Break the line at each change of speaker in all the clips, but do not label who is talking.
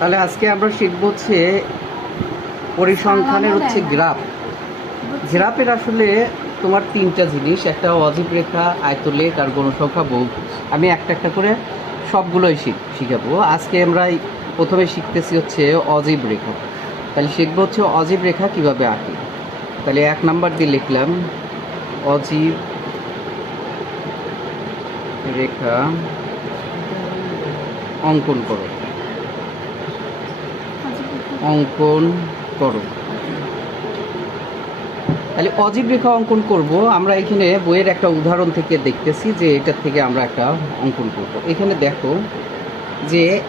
তাহলে আজকে আমরা শিখব হচ্ছে পরিসংখ্যানের হচ্ছে গ্রাফ। গ্রাফের আসলে তোমার তিনটা জিনিস একটা অজীব রেখা আয়তলেখ আর গণসংখ্যা বহুভুজ আমি একটা একটা করে সবগুলোই শিখ শিখাবো। আজকে আমরা প্রথমে শিখতেছি হচ্ছে অজীব রেখা। তাহলে শিখব হচ্ছে অজীব রেখা কীভাবে আঁকি। তাহলে এক নাম্বার দিয়ে লিখলাম অজীব রেখা অঙ্কন করো। অঙ্কন করো। তাহলে অজীব রেখা অঙ্কন করব। আমরা এখানে বইয়ের একটা উদাহরণ থেকে দেখতেছি যে এটার থেকে আমরা একটা অঙ্কন করব। এখানে দেখো যে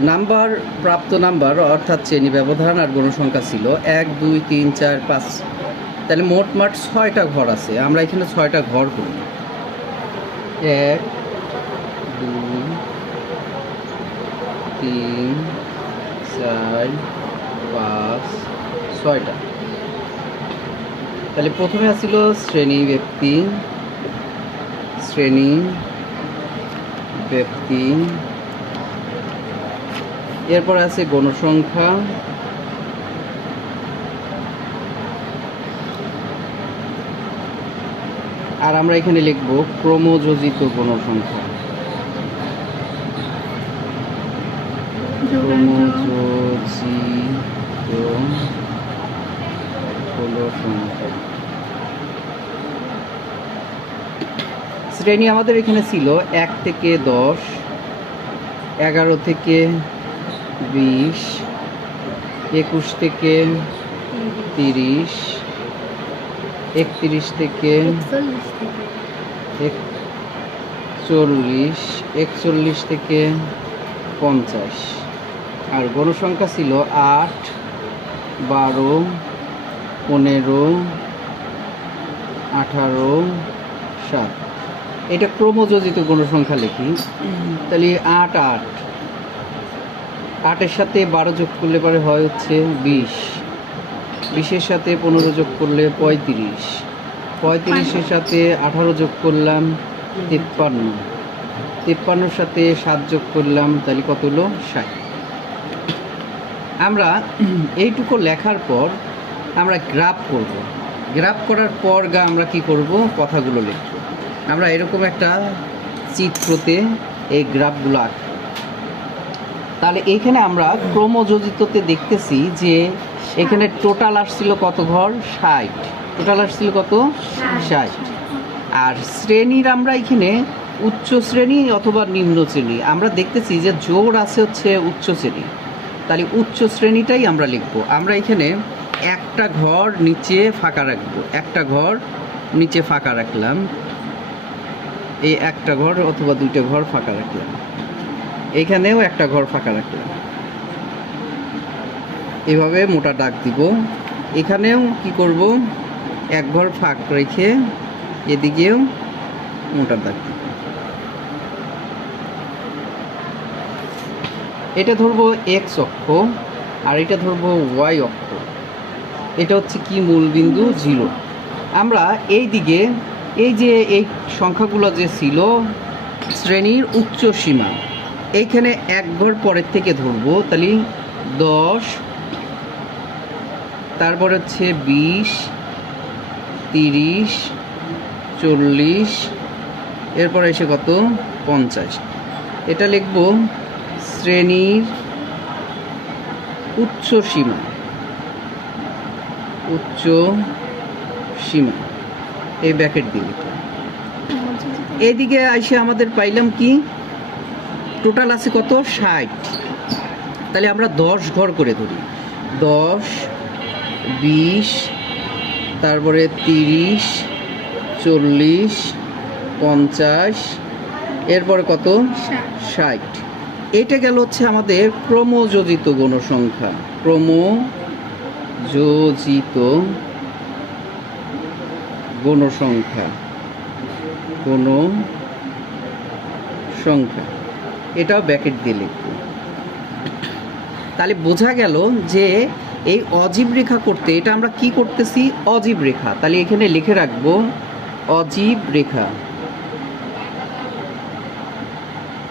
নাম্বার, প্রাপ্ত নাম্বার অর্থাৎ শ্রেণি ব্যবধান আর গণসংখ্যা ছিল এক, দুই, তিন, চার, পাঁচ। তাহলে মোট মাঠ ছয়টা ঘর আছে। আমরা এখানে ছয়টা ঘর করি। এক, দুই, তিন, চার পাঁচ ছয়টা। তাহলে প্রথমে আসছিল শ্রেণি ব্যক্তি শ্রেণি ব্যক্তি। এরপর আছে গণসংখ্যা। আর আমরা এখানে লিখব ক্রমযোজিত গণসংখ্যা। ক্রমযোজিত শ্রেণি আমাদের এখানে ছিল এক থেকে দশ এগারো থেকে বিশ একুশ থেকে তিরিশ একত্রিশ থেকে। একচল্লিশ একচল্লিশ থেকে পঞ্চাশ। আর গণসংখ্যা ছিল আট বারো পনেরো আঠারো সাত। এটা ক্রমযোজিত গণসংখ্যা লিখি। তাহলে আট আট। আটের সাথে বারো যোগ করলে পরে হয় হচ্ছে বিশ। বিশের সাথে পনেরো যোগ করলে পঁয়ত্রিশ। পঁয়ত্রিশের সাথে আঠারো যোগ করলাম তিপ্পান্ন। তিপ্পান্নর সাথে সাত যোগ করলাম তাহলে কত হলো ষাট। আমরা এইটুকু লেখার পর আমরা গ্রাফ করব। গ্রাফ করার পর গা আমরা কি করব? কথাগুলো লিখব। আমরা এরকম একটা চিত্রতে এই গ্রাফগুলো আঁকব। তাহলে এইখানে আমরা ক্রমযোজিততে দেখতেছি যে এখানে টোটাল আসছিল কত ঘর? ষাট। টোটাল আসছিল কত? ষাট। আর শ্রেণির আমরা এখানে উচ্চ শ্রেণি অথবা নিম্ন শ্রেণি। আমরা দেখতেছি যে জোর আছে হচ্ছে উচ্চ শ্রেণি। তাহলে উচ্চ শ্রেণীটাই আমরা লিখব। আমরা এখানে একটা ঘর নিচে ফাঁকা রাখব। একটা ঘর নিচে ফাঁকা রাখলাম। এই একটা ঘর অথবা দুইটা ঘর ফাঁকা রাখলাম। এখানেও একটা ঘর ফাঁকা রাখলাম। এভাবে মোটা ডাক দিব। এখানেও কি করব? এক ঘর ফাঁক রেখে এদিকেও মোটা দাগ এটা ধরবো এক্স অক্ষ, আর এটা ধরবো ওয়াই অক্ষ। এটা হচ্ছে কি মূল বিন্দু জিরো। আমরা এই দিকে এই যে এই সংখ্যাগুলো যে ছিল, শ্রেণির উচ্চ সীমা, এইখানে এক ঘর পরের থেকে ধরবো, তাহলে দশ, তারপর হচ্ছে বিশ, তিরিশ, চল্লিশ, এরপর এসে কত? পঞ্চাশ। এটা লিখব শ্রেণির উচ্চ সীমা। উচ্চ সীমা। এই ব্যাকেট দিয়ে লিখলাম এদিকে এসে আমাদের পাইলাম কি? টোটাল আছে কত? ষাট। তাহলে আমরা দশ ঘর করে ধরি। দশ বিশ তারপরে তিরিশ চল্লিশ পঞ্চাশ এরপরে কত? ষাট। এটা গেল হচ্ছে আমাদের ক্রমযোজিত গণসংখ্যা। ক্রমযোজিত গণসংখ্যা। কোন সংখ্যা এটাও ব্যাকেট দিয়ে লিখব। তাহলে বোঝা গেল যে এই অজীব রেখা করতে এটা আমরা কি করতেছি? অজীব রেখা। তাহলে এখানে লিখে রাখব অজীব রেখা।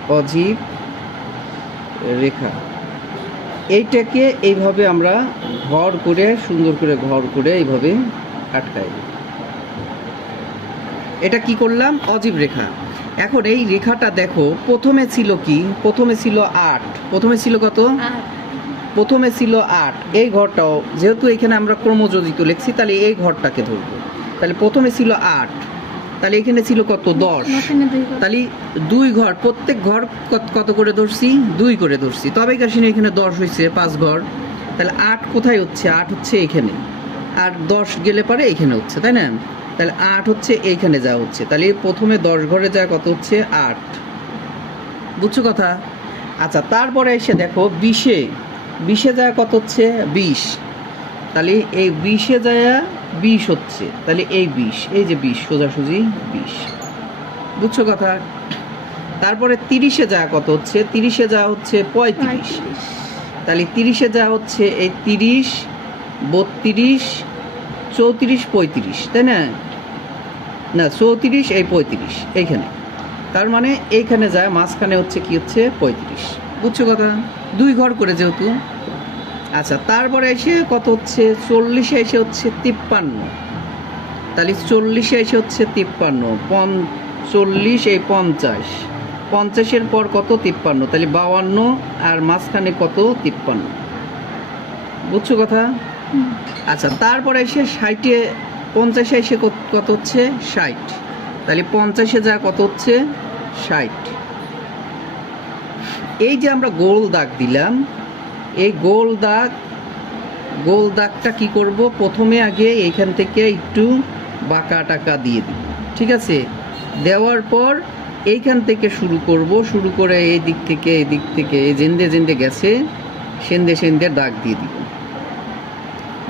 অজীব রেখা। এইটাকে এইভাবে আমরা ঘর করে, সুন্দর করে ঘর করে এইভাবে আটকাই। এটা কি করলাম? অজীব রেখা। এখন এই রেখাটা দেখো, প্রথমে ছিল কি? প্রথমে ছিল আট। প্রথমে ছিল কত? প্রথমে ছিল আট। এই ঘরটাও, যেহেতু এখানে আমরা ক্রমযোজিত লিখছি, তাহলে এই ঘরটাকে ধরবো। তাহলে প্রথমে ছিল আট। তাহলে এখানে ছিল কত? দশ। তাহলে দুই ঘর প্রত্যেক ঘর কত- করে ধরছি? দুই করে ধরছি। তবে কাশিনে এখানে দশ হয়েছে পাঁচ ঘর। তাহলে আট কোথায় হচ্ছে? আট হচ্ছে এখানে। আর দশ গেলে পরে এখানে হচ্ছে তাই না? তাহলে আট হচ্ছে এইখানে যা হচ্ছে। তাহলে প্রথমে দশ ঘরে যা কত হচ্ছে? আট। বুঝছ কথা? আচ্ছা তারপরে এসে দেখো বিশে। বিশে যায় কত হচ্ছে? বিশ। তাহলে এই বিশে যায় বিশ হচ্ছে। তাহলে এই বিষ এই যে বিষ সোজাসুজি বিষ। বুঝছ কথা? তারপরে তিরিশে যা কত হচ্ছে? তিরিশে যা হচ্ছে পঁয়ত্রিশ।
পঁয়ত্রিশ।
তাহলে তিরিশে যা হচ্ছে এই তিরিশ বত্রিশ চৌত্রিশ পঁয়ত্রিশ তাই না? না চৌত্রিশ এই পঁয়ত্রিশ এইখানে। তার মানে এইখানে যায় মাঝখানে হচ্ছে কি হচ্ছে? পঁয়ত্রিশ। বুঝছ কথা? দুই ঘর করে যেহেতু। আচ্ছা তারপরে এসে কত হচ্ছে? চল্লিশে এসে হচ্ছে তিপ্পান্ন। তাহলে চল্লিশে এসে হচ্ছে তিপ্পান্ন। পন চল্লিশ এই পঞ্চাশ। পঞ্চাশের পর কত? তিপ্পান্ন। তাহলে বাউান্ন আর মাঝখানে কত? তিপ্পান্ন। বুঝছ কথা? আচ্ছা তারপরে এসে ষাটে পঞ্চাশে এসে কত- হচ্ছে? ষাট। তাহলে পঞ্চাশে যা কত হচ্ছে? ষাট। এই যে আমরা গোল দাগ দিলাম এই গোল দাগ গোল দাগটা কি করব? প্রথমে আগে এইখান থেকে একটু বাঁকা টাকা দিয়ে দিব ঠিক আছে? দেওয়ার পর এইখান থেকে শুরু করব শুরু করে এই দিক থেকে এই দিক থেকে এই জেন্দে জেন্দে গেছে সেন্দে সেন্দে দাগ দিয়ে দিব।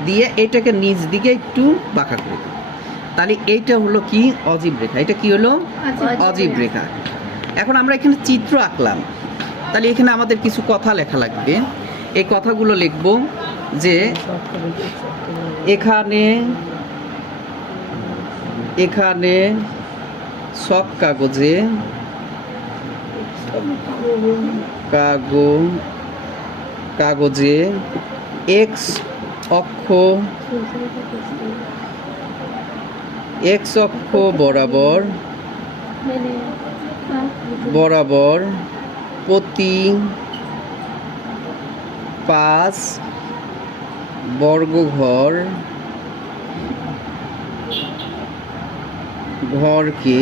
দিয়ে এটাকে নিচ দিকে একটু বাঁকা করে দেব। তাহলে এইটা হলো কি? অজীব রেখা। এটা কি হলো? অজীব রেখা। এখন আমরা এখানে চিত্র আঁকলাম। তাহলে এখানে আমাদের কিছু কথা লেখা লাগবে। এই কথাগুলো লিখব যে এখানে এখানে সব কাগজে কাগো কাগজে এক্স অক্ষ এক্স অক্ষ বরাবর বরাবর প্রতি পাঁচ, বর্গঘর, ঘরকে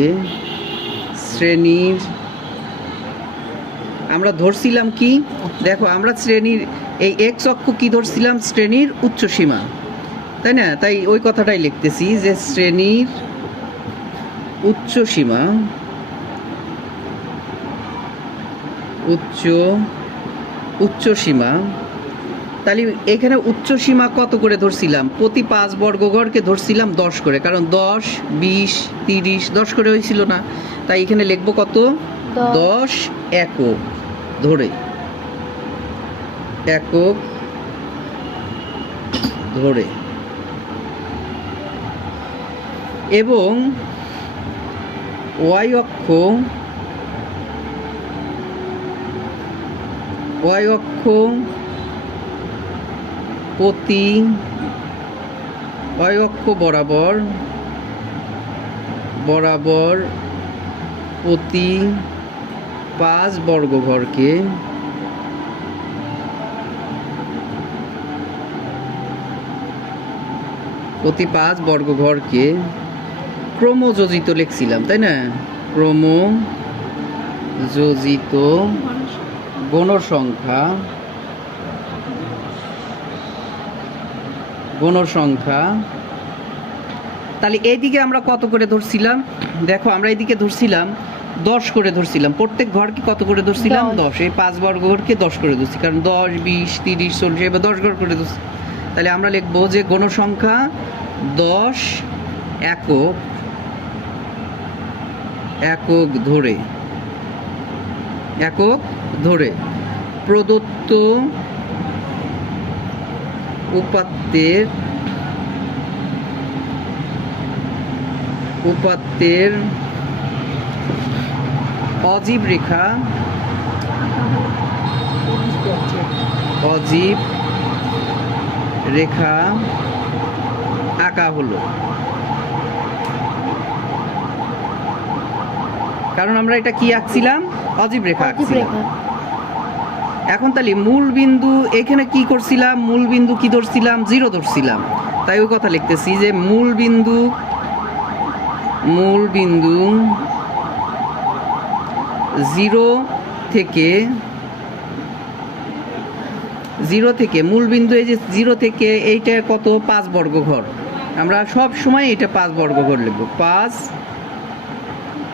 শ্রেণির, আমরা ধরছিলাম কি? দেখো, আমরা শ্রেণির, এই এক্স অক্ষ কি ধরছিলাম? শ্রেণির উচ্চ সীমা তাই না? তাই ওই কথাটাই লিখতেছি যে শ্রেণির উচ্চ সীমা উচ্চ উচ্চ সীমা তাহলে এখানে উচ্চ সীমা কত করে ধরছিলাম? প্রতি পাঁচ বর্গঘরকে ধরছিলাম দশ করে কারণ দশ বিশ তিরিশ দশ করে হয়েছিল না। তাই এখানে লিখব কত?
দশ।
দশ একক ধরে। একক ধরে। এবং ওয়াই অক্ষ ওয়াই অক্ষ প্রতি অক্ষ বরাবর? বরাবর প্রতি পাঁচ বর্গঘরকে প্রতি পাঁচ বর্গঘরকে ক্রমযোজিত লিখছিলাম তাই না? ক্রমযোজিত গণসংখ্যা গণসংখ্যা তাহলে এইদিকে আমরা কত করে ধরছিলাম? দেখো আমরা এইদিকে ধরছিলাম দশ করে ধরছিলাম। প্রত্যেক ঘরকে কত করে ধরছিলাম?
দশ।
এই পাঁচ বর্গ ঘরকে দশ করে ধরছি। কারণ দশ বিশ তিরিশ চল্লিশ এবার দশ ঘর করে ধরছি। তাহলে আমরা লিখব যে গণসংখ্যা দশ একক একক ধরে একক ধরে। প্রদত্ত উপাত্তের উপাত্তের অজীব রেখা অজীব রেখা আঁকা হলো। কারণ আমরা এটা কি আঁকছিলাম? অজীব রেখা আঁকছিলাম।
রেখা।
এখন তাহলে মূল বিন্দু এখানে কি করছিলাম? মূল বিন্দু কি ধরছিলাম? জিরো ধরছিলাম। তাই ওই কথা লিখতেছি যে মূল বিন্দু মূল বিন্দু জিরো থেকে জিরো থেকে, মূল বিন্দু এই যে জিরো থেকে এইটা কত? পাঁচ বর্গ ঘর আমরা সব সময় এটা পাঁচ বর্গ ঘর লিখব। পাঁচ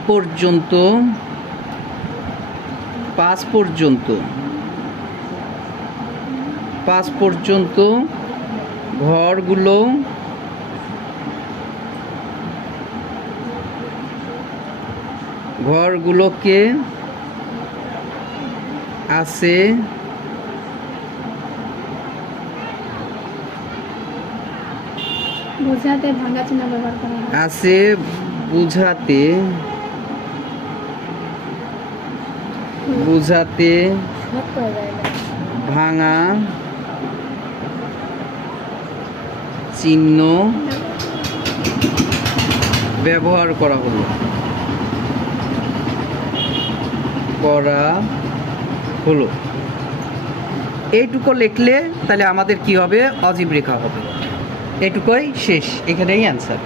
পর্যন্ত পাঁচ পর্যন্ত পাঁচ পর্যন্ত ঘরগুলো ঘরগুলোকে আছে
বোঝাতে ভাঙা ব্যবহার করা
আছে বুঝাতে বুঝাতে ভাঙা চিহ্ন ব্যবহার করা হলো। করা হলো। এইটুকু লিখলে তাহলে আমাদের কি হবে? অজীব রেখা হবে। এটুকুই শেষ। এখানেই অ্যান্সার